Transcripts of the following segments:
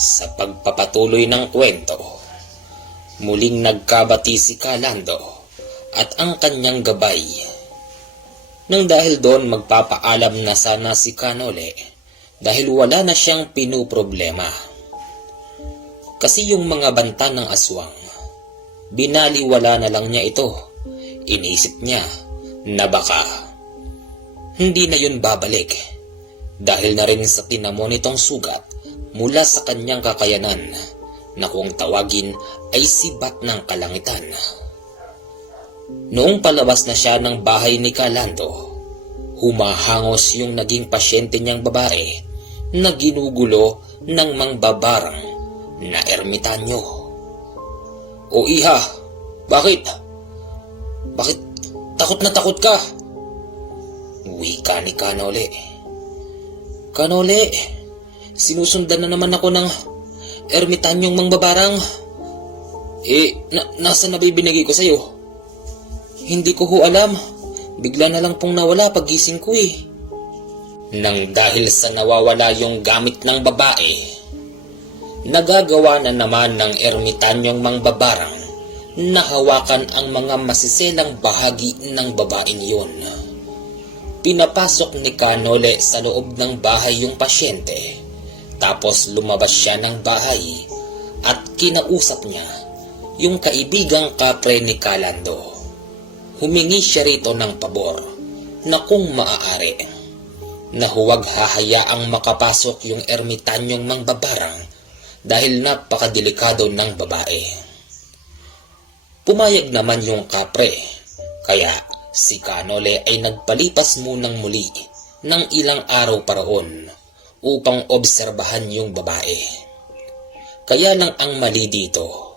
Sa pagpapatuloy ng kwento, muling nagkabati si Calando at ang kanyang gabay. Nang dahil doon magpapaalam na sana si Canole dahil wala na siyang pinuproblema. Kasi yung mga banta ng aswang, binaliwala na lang niya ito. Inisip niya na baka hindi na yun babalik dahil na rin sa tinamo nitong sugat mula sa kanyang kakayanan na kung tawagin ay sibat ng kalangitan. Noong palabas na siya ng bahay ni Calando, humahangos yung naging pasyente niyang babae na ginugulo ng mangbabarang na ermitanyo. O iha, bakit? Bakit takot na takot ka? Wika ni Canole. Canole, sinusundan na naman ako ng ermitanyong mangbabarang. Nasa na ba binigay ko sa'yo? Hindi ko ho alam. Bigla na lang pong nawala pagising ko eh. Nang dahil sa nawawala yung gamit ng babae, nagagawa na naman ng ermitanyong mangbabarang na hawakan ang mga masiselang bahagi ng babaeng yun. Pinapasok ni Canole sa loob ng bahay yung pasyente, tapos lumabas siya ng bahay at kinausap niya yung kaibigang kapre ni Calando. Humingi siya rito ng pabor na kung maaari na huwag hahayaang makapasok yung ermitanyong mangbabarang dahil napakadelikado ng babae. Pumayag naman yung kapre, kaya si Canole ay nagpalipas munang muli ng ilang araw pa roon upang obserbahan yung babae. Kaya lang ang mali dito,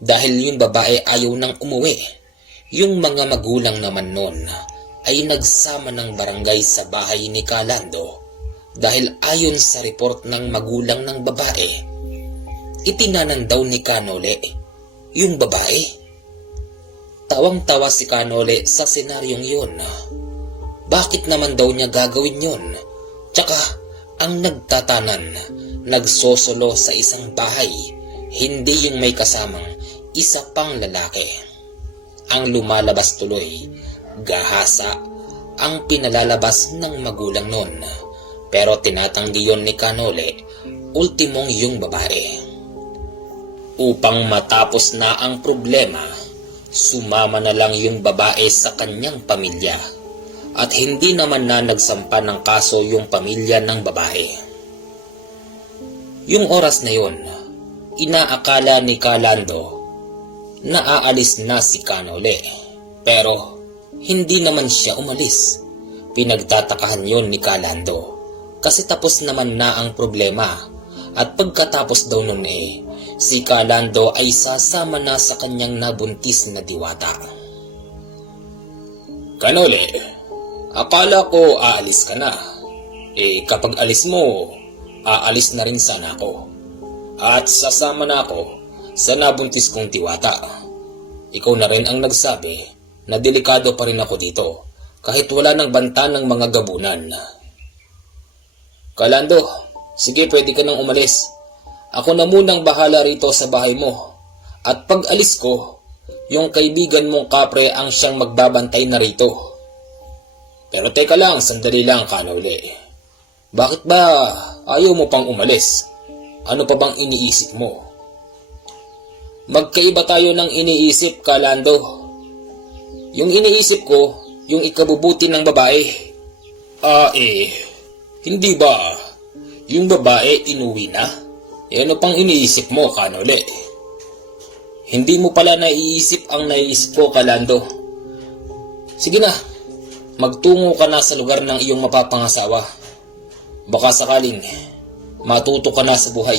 dahil yung babae ayaw nang umuwi. Yung mga magulang naman nun ay nagsama ng barangay sa bahay ni Calando dahil ayon sa report ng magulang ng babae, itinanan daw ni Canole yung babae. Tawang-tawa si Canole sa senaryong yun. Bakit naman daw niya gagawin yun? Tsaka ang nagtatanan, nagsosolo sa isang bahay, hindi yung may kasamang isa pang lalaki. Ang lumalabas tuloy, gahasa ang pinalalabas ng magulang nun. Pero tinatanggi yon ni Canole, ultimong yung babae. Upang matapos na ang problema, sumama na lang yung babae sa kanyang pamilya at hindi naman na nagsampa ng kaso yung pamilya ng babae. Yung oras na yun, inaakala ni Calando na aalis na si Canole, pero hindi naman siya umalis. Pinagtatakahan yon ni Calando kasi tapos naman na ang problema at pagkatapos daw nun si Calando ay sasama na sa kanyang nabuntis na diwata. Canole, akala ko aalis ka na. Kapag alis mo, aalis na rin sana ako. At sasama na ako sa nabuntis kong diwata. Ikaw na rin ang nagsabi na delikado pa rin ako dito kahit wala nang banta ng mga gabunan. Calando, sige pwede ka nang umalis. Ako na munang bahala rito sa bahay mo. At pag alis ko, yung kaibigan mong kapre ang siyang magbabantay na rito. Pero teka lang, sandali lang Canole. Bakit ba ayaw mo pang umalis? Ano pa bang iniisip mo? Magkaiba tayo ng iniisip, Calando. Yung iniisip ko, yung ikabubuti ng babae. Hindi ba? Yung babae inuwi na? Ano pang iniisip mo, Canole? Hindi mo pala naiisip ang naiisip ko, Calando. Sige na, magtungo ka na sa lugar ng iyong mapapangasawa. Baka sakaling matuto ka na sa buhay.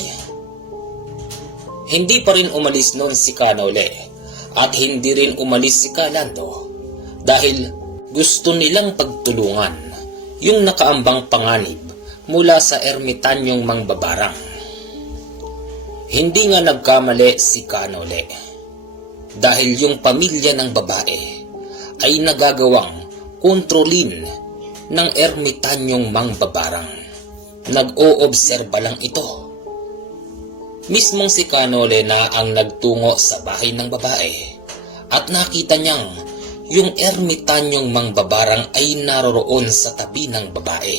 Hindi pa rin umalis noon si Canole at hindi rin umalis si Calando dahil gusto nilang pagtulungan yung nakaambang panganib mula sa ermitanyong mangbabarang. Hindi nga nagkamali si Canole dahil yung pamilya ng babae ay nagagawang kontrolin ng ermitanyong mangbabarang. Nag-oobserba lang ito. Mismong si Canole na ang nagtungo sa bahay ng babae at nakita niyang yung ermitanyong mangbabarang ay naroroon sa tabi ng babae.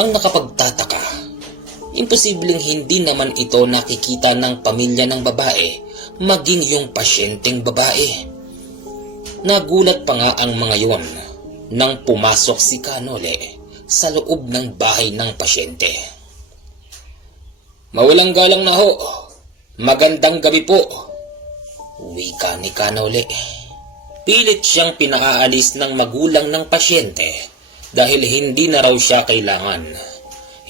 Ang nakapagtataka, imposibleng hindi naman ito nakikita ng pamilya ng babae maging yung pasyenteng babae. Nagulat pa nga ang mga yon nang pumasok si Canole sa loob ng bahay ng pasyente. "Mawalang galang na ho. Magandang gabi po," wika ni Canole. Pilit siyang pinaalis ng magulang ng pasyente dahil hindi na raw siya kailangan.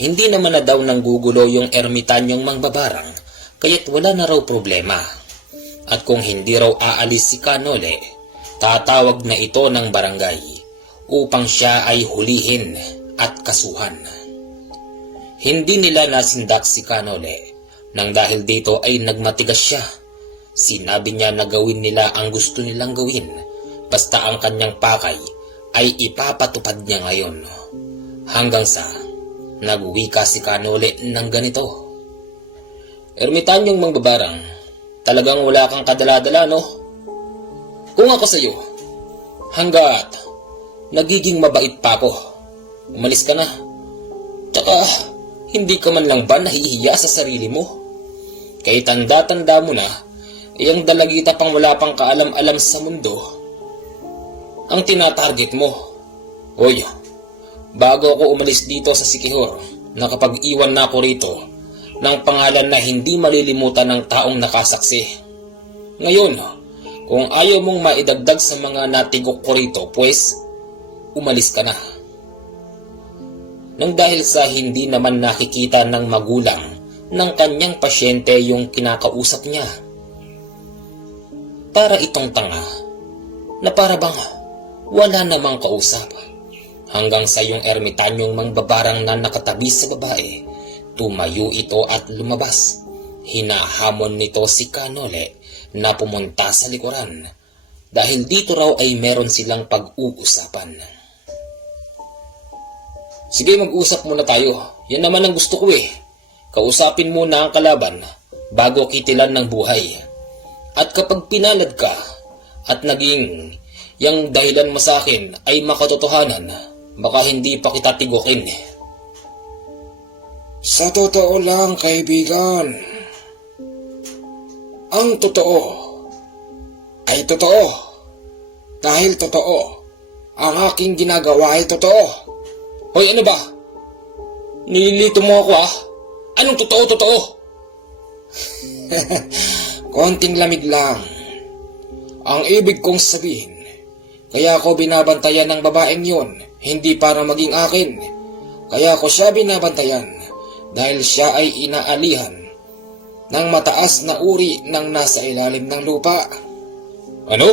Hindi naman na daw nanggugulo yung ermitanyong mangbabarang kaya't wala na raw problema. At kung hindi raw aalis si Canole, tatawag na ito ng barangay upang siya ay hulihin at kasuhan. Hindi nila nasindak si Canole nang dahil dito ay nagmatigas siya. Sinabi niya na gawin nila ang gusto nilang gawin basta ang kanyang pakay ay ipapatupad niya ngayon. Hanggang sa nagwika si Canole ng ganito. "Ermitanyong mangbabarang, talagang wala kang kadala-dala, no? Kung ako sa'yo, hanggat nagiging mabait pa ako, umalis ka na. Tsaka hindi ka man lang ba nahihiya sa sarili mo? Kaya tanda-tanda mo na, iyang dalagita pang wala pang kaalam-alam sa mundo ang tinatarget mo. Hoy, bago ako umalis dito sa Siquijor, nakapag-iwan na ako rito ng pangalan na hindi malilimutan ng taong nakasaksi. Ngayon, kung ayaw mong maidagdag sa mga natigok ko rito, pues umalis ka na." Nang dahil sa hindi naman nakikita ng magulang ng kanyang pasyente yung kinakausap niya, para itong tanga na para bang wala namang kausap. Hanggang sa yung ermitanyong mangbabarang na nakatabi sa babae, tumayo ito at lumabas. Hinahamon nito si Canole na pumunta sa likuran dahil dito raw ay meron silang pag-uusapan. "Sige, mag-usap muna tayo. Yan naman ang gusto ko eh. Kausapin muna ang kalaban bago kitilan ng buhay. At kapag pinalad ka at naging yang dahilan mo sa akin ay makatotohanan, baka hindi pa kita tigukin." "Sa totoo lang, kaibigan, ang totoo ay totoo. Dahil totoo, ang aking ginagawa ay totoo." "Hoy, ano ba? Nililito mo ako ah. Anong totoo-totoo?" "Konting lamig lang. Ang ibig kong sabihin, kaya ako binabantayan ng babaeng yun, hindi para maging akin. Kaya ako siya binabantayan dahil siya ay inaalihan ng mataas na uri ng nasa ilalim ng lupa." "Ano?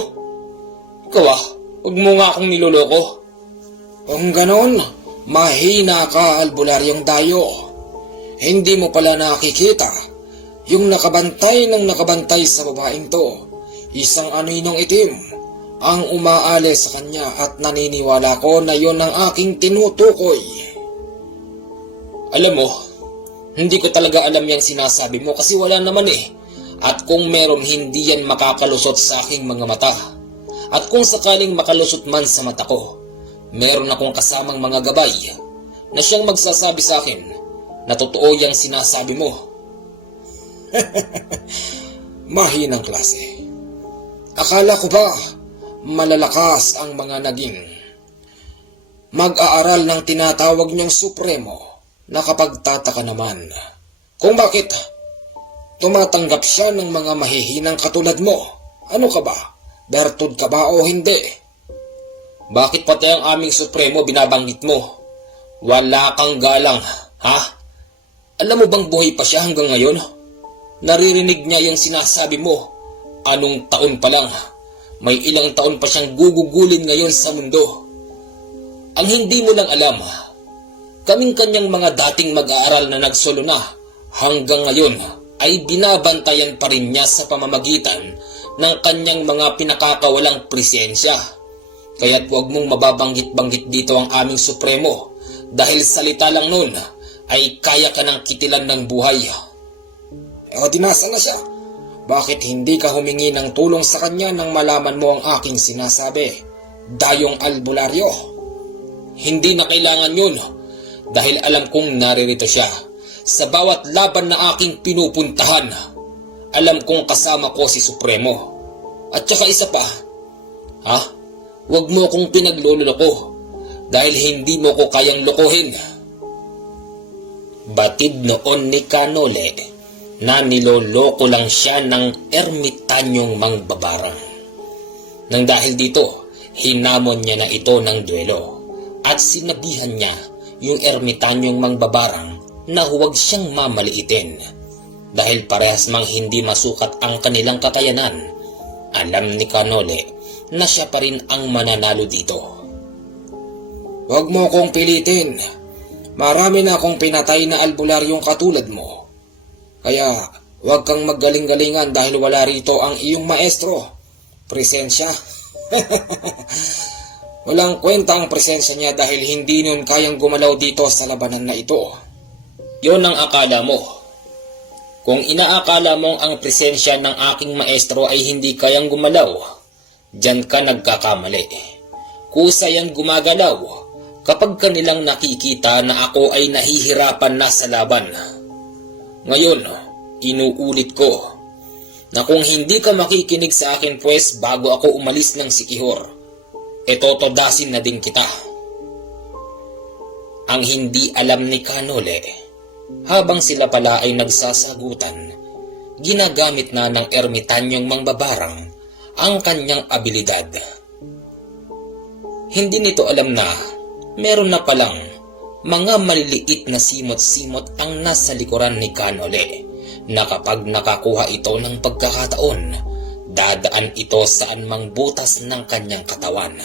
Ikaw ah, huwag mo nga akong niloloko." "Kung ganon, mahina ka, albularyong dayo. Hindi mo pala nakikita yung nakabantay sa babaeng to. Isang aninong itim ang umaali sa kanya at naniniwala ko na yon ang aking tinutukoy." "Alam mo, hindi ko talaga alam yung sinasabi mo kasi wala naman eh. At kung meron, hindi yan makakalusot sa aking mga mata. At kung sakaling makalusot man sa mata ko, meron akong kasamang mga gabay na siyang magsasabi sa akin na totoo yung sinasabi mo." Mahinang klase. Akala ko ba malalakas ang mga naging mag-aaral ng tinatawag niyang Supremo? Nakapagtataka naman kung bakit tumatanggap siya ng mga mahihinang katulad mo. Ano ka ba? Bertud ka ba o hindi? Bakit pati ang aming Supremo binabanggit mo? Wala kang galang, ha? Alam mo bang buhay pa siya hanggang ngayon? Naririnig niya yung sinasabi mo. Anong taon pa lang? May ilang taon pa siyang gugugulin ngayon sa mundo. Ang hindi mo lang alam, kaming kanyang mga dating mag-aaral na nagsolo na hanggang ngayon ay binabantayan pa rin niya sa pamamagitan ng kanyang mga pinakakawalang presensya. Kaya't huwag mong mababanggit-banggit dito ang aming Supremo dahil salita lang nun ay kaya ka ng kitilan ng buhay." O di nasa na siya? Bakit hindi ka humingi ng tulong sa kanya nang malaman mo ang aking sinasabi? Dayong albularyo. Hindi na kailangan yun dahil alam kong naririto siya sa bawat laban na aking pinupuntahan. Alam kong kasama ko si Supremo. At saka isa pa, huwag mo akong pinagluloko dahil hindi mo ko kayang lokohin. Batid noon ni Canole na niloloko lang siya ng ermitanyong mangbabarang. Nang dahil dito, hinamon niya na ito ng duelo at sinabihan niya yung ermitanyong mangbabarang na huwag siyang mamaliitin dahil parehas mang hindi masukat ang kanilang kakayanan. Alam ni Canole na siya pa rin ang mananalo dito. Huwag mo akong pilitin. Marami na akong pinatay na albularyong katulad mo. Kaya huwag kang maggaling-galingan dahil wala rito ang iyong maestro. Presensya. Walang kwenta ang presensya niya dahil hindi nun kayang gumalaw dito sa labanan na ito. Yun ang akala mo. Kung inaakala mong ang presensya ng aking maestro ay hindi kayang gumalaw, diyan ka nagkakamali. Kusa yan gumagalaw kapag kanilang nakikita na ako ay nahihirapan na sa laban. Ngayon, inuulit ko na kung hindi ka makikinig sa akin pues bago ako umalis ng Sikihor, totodasin na din kita. Ang hindi alam ni Canole, habang sila pala ay nagsasagutan, ginagamit na ng ermitanyong mangbabarang ang kanyang abilidad. Hindi nito alam na meron na palang mga maliliit na simot-simot ang nasa likuran ni Canole na kapag nakakuha ito ng pagkakataon, dadaan ito sa anumang butas ng kanyang katawan.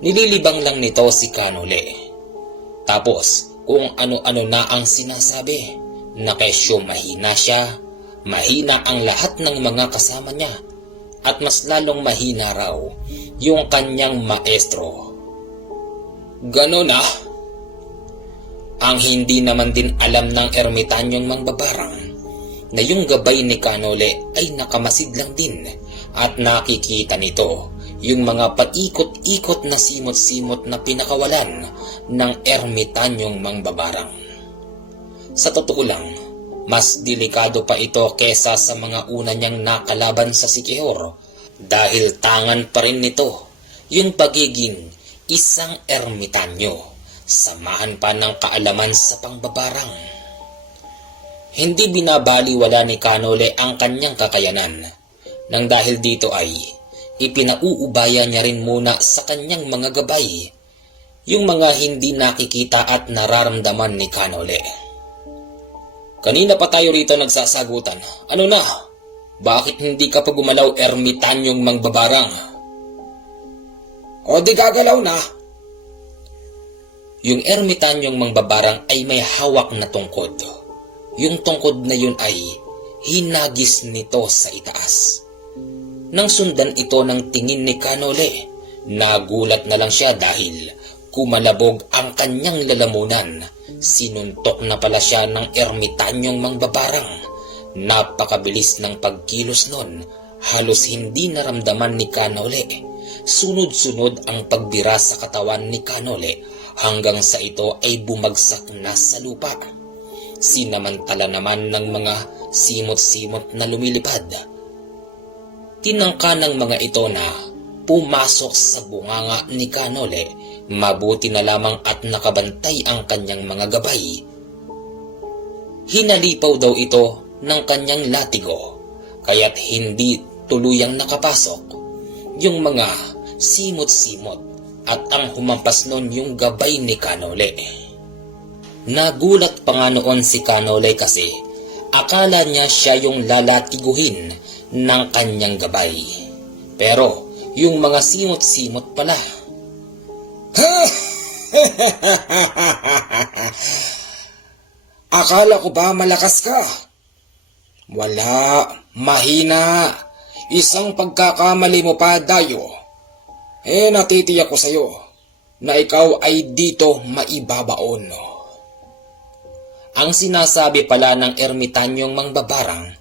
Nililibang lang nito si Canole. Tapos kung ano-ano na ang sinasabi na kesyo mahina siya, mahina ang lahat ng mga kasama niya at mas lalong mahina raw yung kanyang maestro. Ganon ah. Ang hindi naman din alam ng ermitanyong mangbabarang na yung gabay ni Canole ay nakamasid lang din at nakikita nito yung mga paikot-ikot na simot-simot na pinakawalan ng ermitanyong mangbabarang. Sa totoo lang, mas delikado pa ito kesa sa mga una niyang nakalaban sa Sikihor dahil tangan pa rin nito yung pagiging isang ermitanyo, samahan pa ng kaalaman sa pangbabarang. Hindi binabaliwala ni Canole ang kanyang kakayanan, nang dahil dito ay ipinauubaya niya rin muna sa kanyang mga gabay yung mga hindi nakikita at nararamdaman ni Canole. Kanina pa tayo rito nagsasagutan. Ano na? Bakit hindi ka pa gumalaw, ermitanyong mangbabarang? O di gagalaw na. Yung ermitanyong mangbabarang ay may hawak na tungkod. Yung tungkod na yun ay hinagis nito sa itaas. Nang sundan ito ng tingin ni Canole, nagulat na lang siya dahil kumalabog ang kanyang lalamunan. Sinuntok na pala siya ng ermitanyong mangbabarang. Napakabilis ng pagkilos nun, halos hindi naramdaman ni Canole. Sunod-sunod ang pagbira sa katawan ni Canole hanggang sa ito ay bumagsak na sa lupa. Sinamantala naman ng mga simot-simot na lumilipad. Tinangka ng mga ito na pumasok sa bunganga ni Canole, mabuti na lamang at nakabantay ang kanyang mga gabay. Hinalipaw daw ito ng kanyang latigo, kaya't hindi tuluyang nakapasok yung mga simot-simot at ang humampas nun yung gabay ni Canole. Nagulat pa nga noon si Canole kasi akala niya siya yung lalatiguhin ng kanyang gabay. Pero yung mga simot-simot pala. Akala ko ba malakas ka? Wala, mahina. Isang pagkakamali mo pa, Dayo. Natitiyak ko sa'yo na ikaw ay dito maibabaon. Ang Ang sinasabi pala ng ermitanyong mangbabarang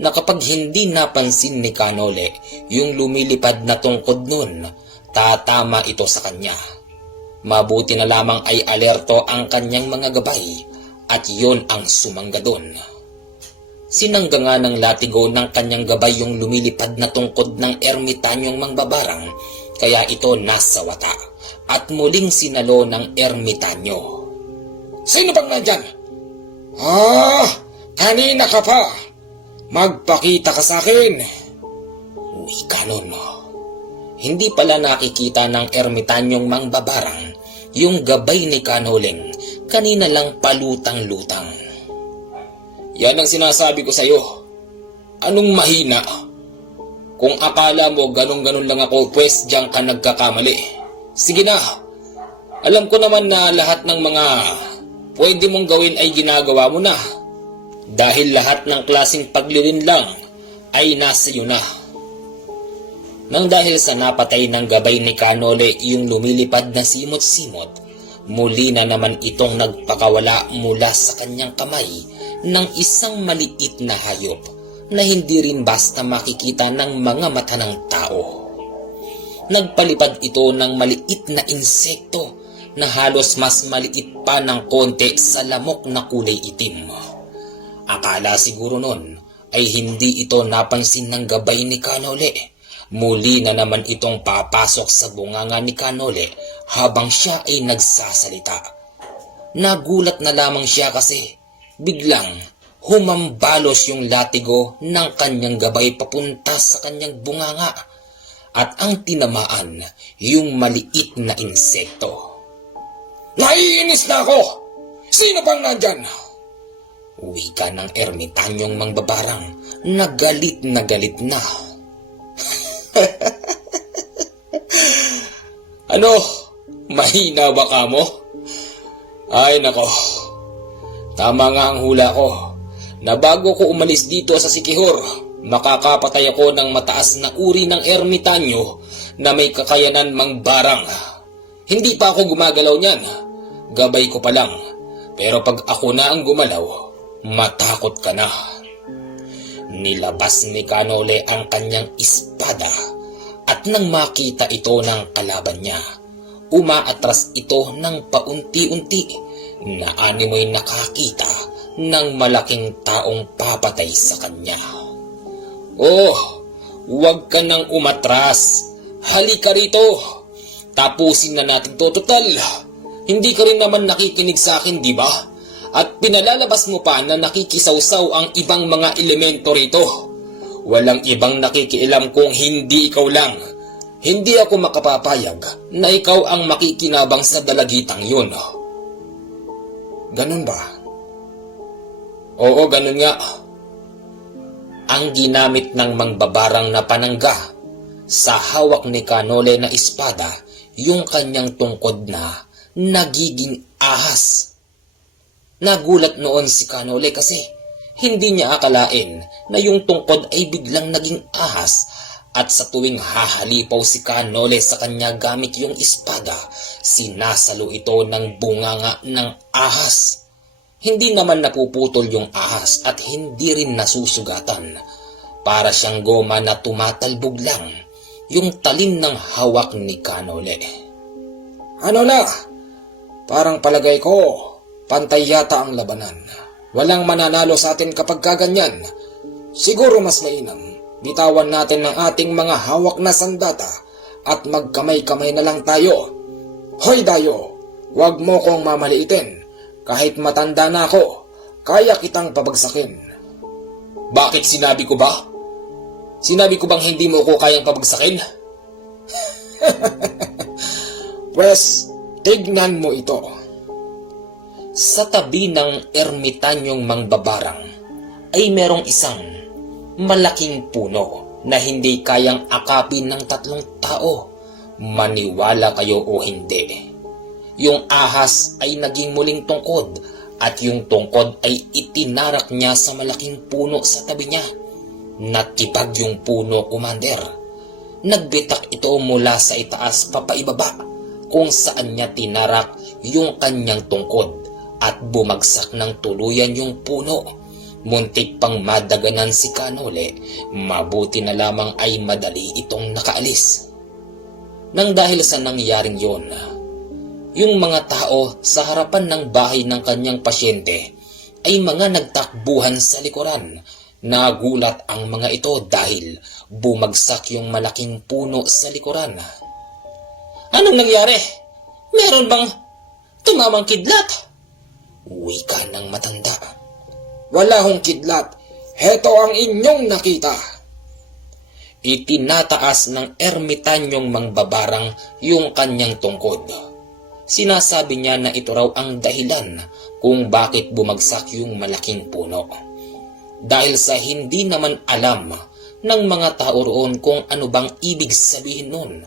na kapag hindi napansin ni Canole yung lumilipad na tungkod nun, tatama ito sa kanya. Mabuti na lamang ay alerto ang kanyang mga gabay at yun ang sumangga doon. Sinangga nga ng latigo ng kanyang gabay yung lumilipad na tungkod ng ermitanyong mangbabarang, kaya ito nasawata at muling sinalo ng ermitanyo. Sino bang nandyan? Kanina ka pa. Magpakita ka sa akin. Wika nun. Hindi pala nakikita ng ermitanyong mangbabarang yung gabay ni Canoleng, kanina lang palutang-lutang. Yan ang sinasabi ko sa'yo. Anong mahina? Kung akala mo ganun-ganun lang ako, pwes diyan ka nagkakamali. Sige na. Alam ko naman na lahat ng mga pwede mong gawin ay ginagawa mo na. Dahil lahat ng klaseng paglirin lang ay nasa iyo na. Nang dahil sa napatay ng gabay ni Canole yung lumilipad na simot-simot, muli na naman itong nagpakawala mula sa kanyang kamay ng isang maliit na hayop na hindi rin basta makikita ng mga mata ng tao. Nagpalipad ito ng maliit na insekto na halos mas maliit pa ng konti sa lamok na kulay itim. Akala siguro nun ay hindi ito napansin ng gabay ni Canole. Muli na naman itong papasok sa bunganga ni Canole habang siya ay nagsasalita. Nagulat na lamang siya kasi biglang humambalos yung latigo ng kanyang gabay papunta sa kanyang bunganga at ang tinamaan yung maliit na insekto. Naiinis na ako! Sino bang nandyan? Wika ng ermitanyong mangbabarang na galit na galit na. Ano? Mahina ba ka mo? Ay nako. Tama nga ang hula ko na bago ko umalis dito sa Sikihor, makakapatay ako ng mataas na uri ng ermitanyo na may kakayanan mangbarang. Hindi pa ako gumagalaw niyan. Gabay ko pa lang. Pero pag ako na ang gumalaw, matakot ka na. Nilabas ni Canole ang kanyang espada at nang makita ito ng kalaban niya, umaatras ito ng paunti-unti na animoy nakakita ng malaking taong papatay sa kanya. Oh, huwag ka nang umatras. Halika rito. Tapusin na natin to, total. Hindi ka rin naman nakikinig sa akin, di ba? At pinalalabas mo pa na nakikisawsaw ang ibang mga elemento rito. Walang ibang nakikialam kung hindi ikaw lang. Hindi ako makapapayag na ikaw ang makikinabang sa dalagitang yun. Ganun ba? Oo, ganun nga. Ang ginamit ng mangbabarang na panangga sa hawak ni Canole na espada, yung kanyang tungkod na nagiging ahas. Nagulat noon si Canole kasi hindi niya akalain na yung tungkod ay biglang naging ahas at sa tuwing hahalipaw si Canole sa kanya gamit yung espada, sinasalo ito ng bunganga ng ahas. Hindi naman napuputol yung ahas at hindi rin nasusugatan. Para siyang goma na tumatalbog lang yung talim ng hawak ni Canole. Ano na? Parang palagay ko, pantay yata ang labanan. Walang mananalo sa atin kapag kaganyan. Siguro mas mainam, bitawan natin ang ating mga hawak na sandata at magkamay-kamay na lang tayo. Hoy Dayo, huwag mo kong mamaliitin. Kahit matanda na ako, kaya kitang pabagsakin. Bakit sinabi ko ba? Sinabi ko bang hindi mo ako kayang pabagsakin? Pwes, tignan mo ito. Sa tabi ng ermitanyong mangbabarang ay merong isang malaking puno na hindi kayang akapin ng 3 tao. Maniwala kayo o hindi. Yung ahas ay naging muling tungkod at yung tungkod ay itinarak niya sa malaking puno sa tabi niya. Natibag yung puno, Commander. Nagbitak ito mula sa itaas papaibaba kung saan niya tinarak yung kanyang tungkod at bumagsak ng tuluyan yung puno. Muntik pang madaganan si Kanole, mabuti na lamang ay madali itong nakaalis. Nang dahil sa nangyaring yon, yung mga tao sa harapan ng bahay ng kanyang pasyente ay mga nagtakbuhan sa likuran. Nagulat ang mga ito dahil bumagsak yung malaking puno sa likuran. Anong nangyari? Meron bang tumamang kidlat? Wika ng matanda. Wala hong kidlat. Heto ang inyong nakita. Itinataas ng ermitanyong mangbabarang yung kanyang tungkod. Sinasabi niya na ito raw ang dahilan kung bakit bumagsak yung malaking puno. Dahil sa hindi naman alam ng mga tao roon kung ano bang ibig sabihin nun,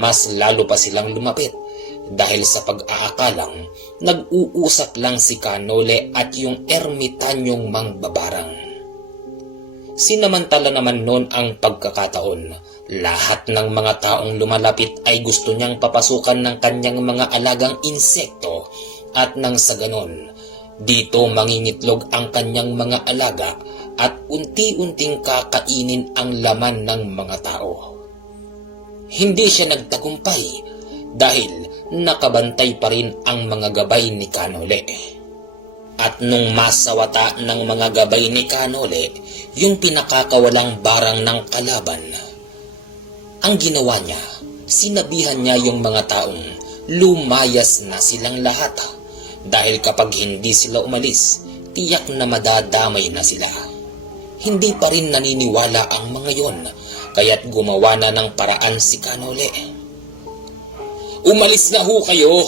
mas lalo pa silang lumapit dahil sa pag-aakalang nag-uusap lang si Kanole at yung ermitanyong mangbabarang. Sinamantala naman noon ang pagkakataon. Lahat ng mga taong lumalapit ay gusto niyang papasukan ng kanyang mga alagang insekto at nang sa ganon, dito mangingitlog ang kanyang mga alaga at unti-unting kakainin ang laman ng mga tao. Hindi siya nagtagumpay dahil nakabantay pa rin ang mga gabay ni Kanole. At nung masawata ng mga gabay ni Kanole yung pinakakawalang barang ng kalaban, ang ginawa niya, sinabihan niya yung mga taong lumayas na silang lahat dahil kapag hindi sila umalis, tiyak na madadamay na sila. Hindi pa rin naniniwala ang mga yon, kaya't gumawa na ng paraan si Kanole. Umalis na ho kayo.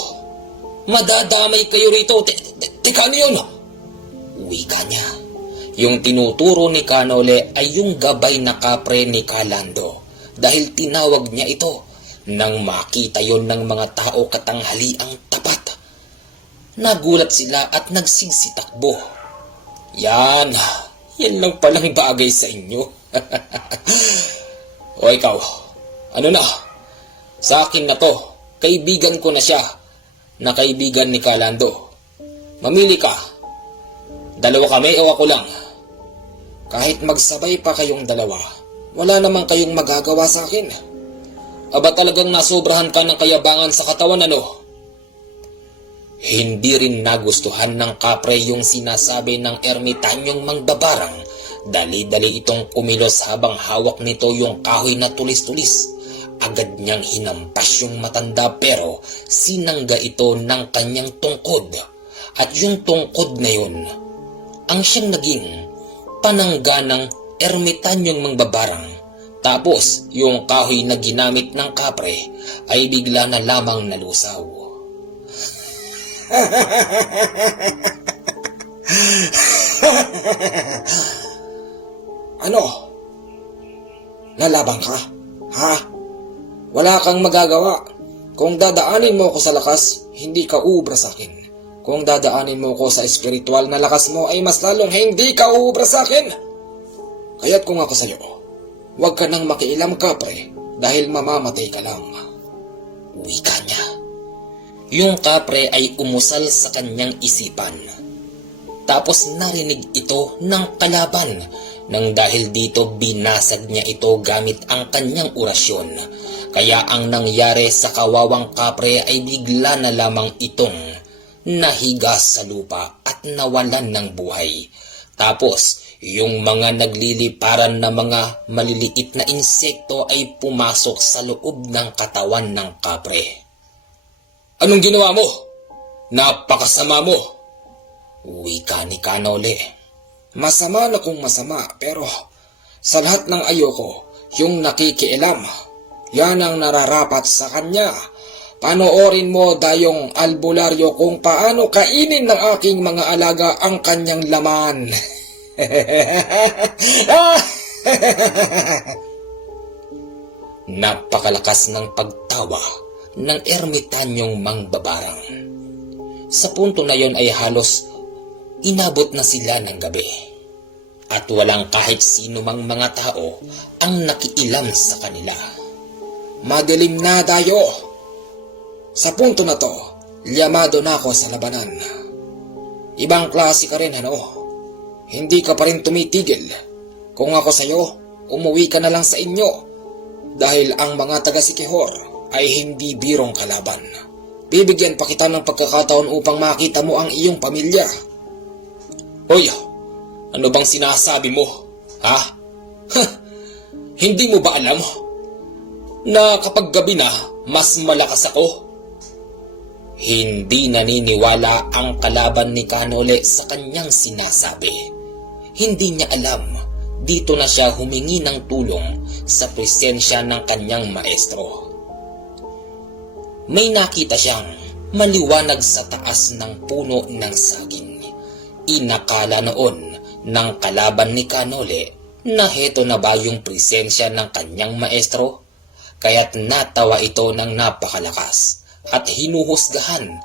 Madadamay kayo rito. Teka niyo na. Wika niya. Yung tinuturo ni Kanole ay yung gabay na kapre ni Kalando dahil tinawag niya ito nang makita yon ng mga tao katanghali ang tapat. Nagulat sila at nagsigsitakbo. Yan lang palang bagay sa inyo. O ikaw, ano na? Sa akin na to. Kaibigan ko na siya na kaibigan ni Kalando. Mamili ka. Dalawa kami o ako lang? Kahit magsabay pa kayong dalawa, wala namang kayong magagawa sa akin. Aba talagang nasobrahan ka ng kayabangan sa katawan, ano? Hindi rin nagustuhan ng kapre yung sinasabi ng ermitanyong mangbabarang. Dali-dali itong kumilos habang hawak nito yung kahoy na tulis-tulis. Agad niyang hinampas yung matanda pero sinangga ito ng kanyang tungkod. At yung tungkod na yun, ang siyang naging panangga ng ermitanyong mangbabarang. Tapos yung kahoy na ginamit ng kapre ay bigla na lamang nalusaw. Ano? Lalaban ka? Ha? Wala kang magagawa. Kung dadaanin mo ko sa lakas, hindi ka uubra sa akin. Kung dadaanin mo ko sa espiritual na lakas mo, ay mas lalong hindi ka uubra sa akin. Kaya't kung ako sa'yo, huwag ka nang makialam, kapre, dahil mamamatay ka lang. Wika niya. Yung kapre ay umusal sa kanyang isipan. Tapos narinig ito ng kalaban. Nang dahil dito binasag niya ito gamit ang kanyang orasyon. Kaya ang nangyari sa kawawang kapre ay bigla na lamang itong nahiga sa lupa at nawalan ng buhay. Tapos yung mga nagliliparan na mga maliliit na insekto ay pumasok sa loob ng katawan ng kapre. Anong ginawa mo? Napakasama mo! Wika ni Kanole. Masama na kung masama, pero sa lahat ng ayoko, yung nakikialam, yan ang nararapat sa kanya. Panoorin mo dayong albularyo kung paano kainin ng aking mga alaga ang kanyang laman. Napakalakas ng pagtawa ng ermitanyong mangbabarang. Sa punto na yon ay halos inabot na sila ng gabi. At walang kahit sino mang mga tao ang nakiilam sa kanila. Madilim na dayo. Sa punto na to, liyamado na ako sa labanan. Ibang klase ka rin, ano? Hindi ka pa rin tumitigil. Kung ako sa'yo, umuwi ka na lang sa inyo. Dahil ang mga taga-Sikihor ay hindi birong kalaban. Bibigyan pa kita ng pagkakataon upang makita mo ang iyong pamilya. Hoy, ano bang sinasabi mo? Ha? Hindi mo ba alam na kapag gabi na, mas malakas ako? Hindi naniniwala ang kalaban ni Kanole sa kanyang sinasabi. Hindi niya alam, dito na siya humingi ng tulong sa presensya ng kanyang maestro. May nakita siyang maliwanag sa taas ng puno ng saging. Inakala noon ng kalaban ni Kanole na heto na ba yung presensya ng kanyang maestro? Kaya't natawa ito ng napakalakas at hinuhusgahan.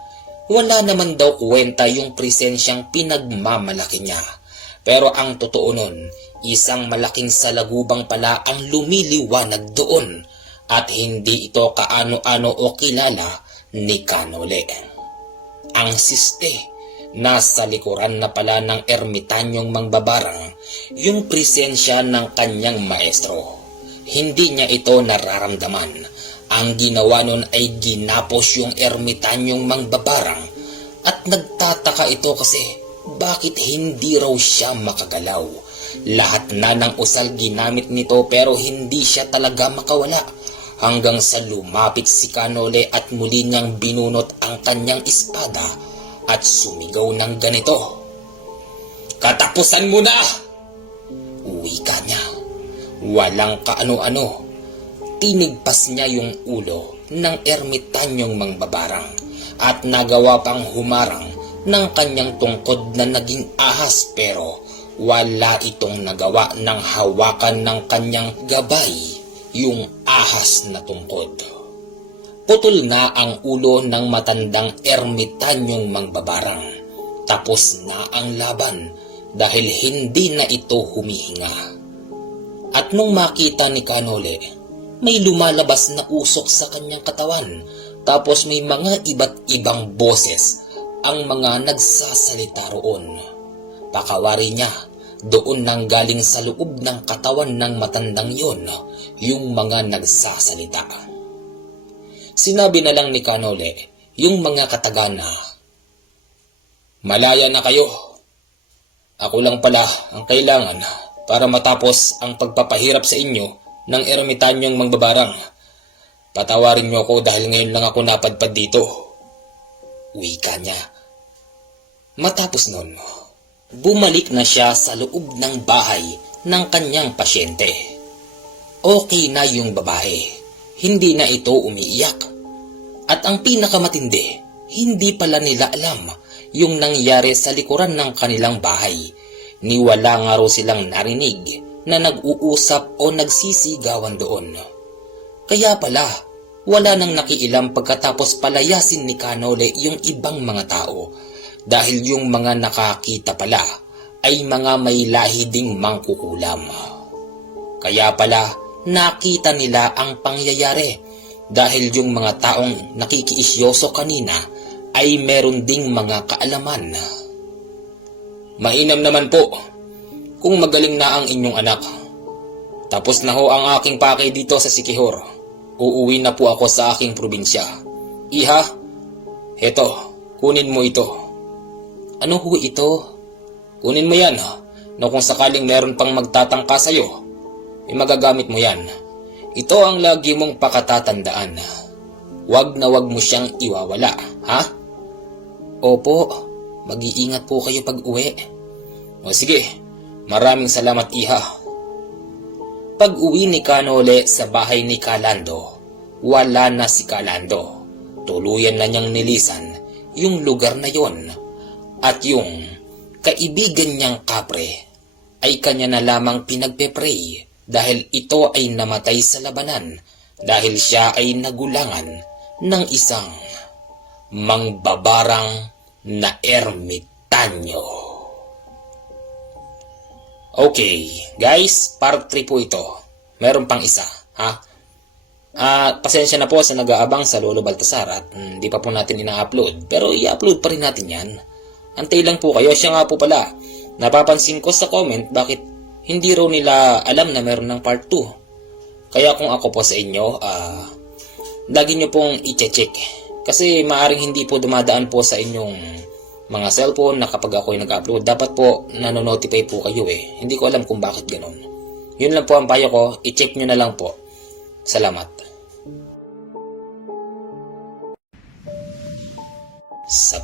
Wala naman daw kwenta yung presensyang pinagmamalaki niya. Pero ang totoo nun, isang malaking salagubang pala ang lumiliwanag doon at hindi ito kaano-ano o kilala ni Kanole. Ang siste, nasa likuran na pala ng ermitanyong mangbabarang yung presensya ng kanyang maestro. Hindi niya ito nararamdaman. Ang ginawa nun ay ginapos yung ermitanyong mangbabarang at nagtataka ito kasi bakit hindi raw siya makagalaw. Lahat na ng usal ginamit nito pero hindi siya talaga makawala hanggang sa lumapit si Kanole at muli niyang binunot ang kanyang espada at sumigaw ng ganito. Katapusan mo na! Wika niya. Walang kaano-ano. Tinigpas niya yung ulo ng ermitanyong mangbabarang at nagawa pang humarang ng kanyang tungkod na naging ahas pero wala itong nagawa ng hawakan ng kanyang gabay yung ahas na tungkod. Putol na ang ulo ng matandang ermitanyong mangbabarang. Tapos na ang laban dahil hindi na ito humihinga. At nung makita ni Kanole, may lumalabas na usok sa kanyang katawan, tapos may mga iba't ibang boses ang mga nagsasalita roon. Pakawari niya, doon nang galing sa loob ng katawan ng matandang yon, yung mga nagsasalita. Sinabi na lang ni Kanole, yung mga katagana, malaya na kayo. Ako lang pala ang kailangan para matapos ang pagpapahirap sa inyo ng ermitanyong mangbabarang. Patawarin niyo ako dahil ngayon lang ako napadpad dito. Wika niya. Matapos nun, bumalik na siya sa loob ng bahay ng kanyang pasyente. Okay na yung babae. Hindi na ito umiiyak. At ang pinakamatindi, hindi pala nila alam yung nangyari sa likuran ng kanilang bahay. Niwala nga raw silang narinig na nag-uusap o nagsisigawan doon. Kaya pala, wala nang nakiilam pagkatapos palayasin ni Kanole yung ibang mga tao dahil yung mga nakakita pala ay mga may lahi ding mangkukulam. Kaya pala, nakita nila ang pangyayari dahil yung mga taong nakikiisyoso kanina ay meron ding mga kaalaman. Mainam naman po kung magaling na ang inyong anak. Tapos na ho ang aking pakay dito sa Sikihor. Uuwi na po ako sa aking probinsya. Iha, heto, kunin mo ito. Ano ho ito? Kunin mo yan, na kung sakaling meron pang magtatangka sa'yo, ay magagamit mo yan. Ito ang lagi mong pakatatandaan. Wag na wag mo siyang iwawala, ha? Opo, mag-iingat po kayo pag uwi. O sige, maraming salamat iha. Pag-uwi ni Kanole sa bahay ni Kalando, wala na si Kalando. Tuluyan na niyang nilisan yung lugar na yon. At yung kaibigan niyang kapre ay kanya na lamang pinagpe-pray dahil ito ay namatay sa labanan dahil siya ay nagulangan ng isang mangbabarang na ermitanyo. Okay, guys, part 3 po ito. Meron pang isa, ha? Pasensya na po sa nag-aabang sa Lolo Baltasar at di pa po natin ina-upload. Pero i-upload pa rin natin yan. Antay lang po kayo. Siya nga po pala, napapansin ko sa comment bakit hindi raw nila alam na meron ng part 2. Kaya kung ako po sa inyo, lagi nyo pong i-check. Kasi maaring hindi po dumadaan po sa inyong mga cellphone na kapag ako'y nag-upload. Dapat po nanonotify po kayo eh. Hindi ko alam kung bakit ganun. Yun lang po ang payo ko. I-check nyo na lang po. Salamat. Sa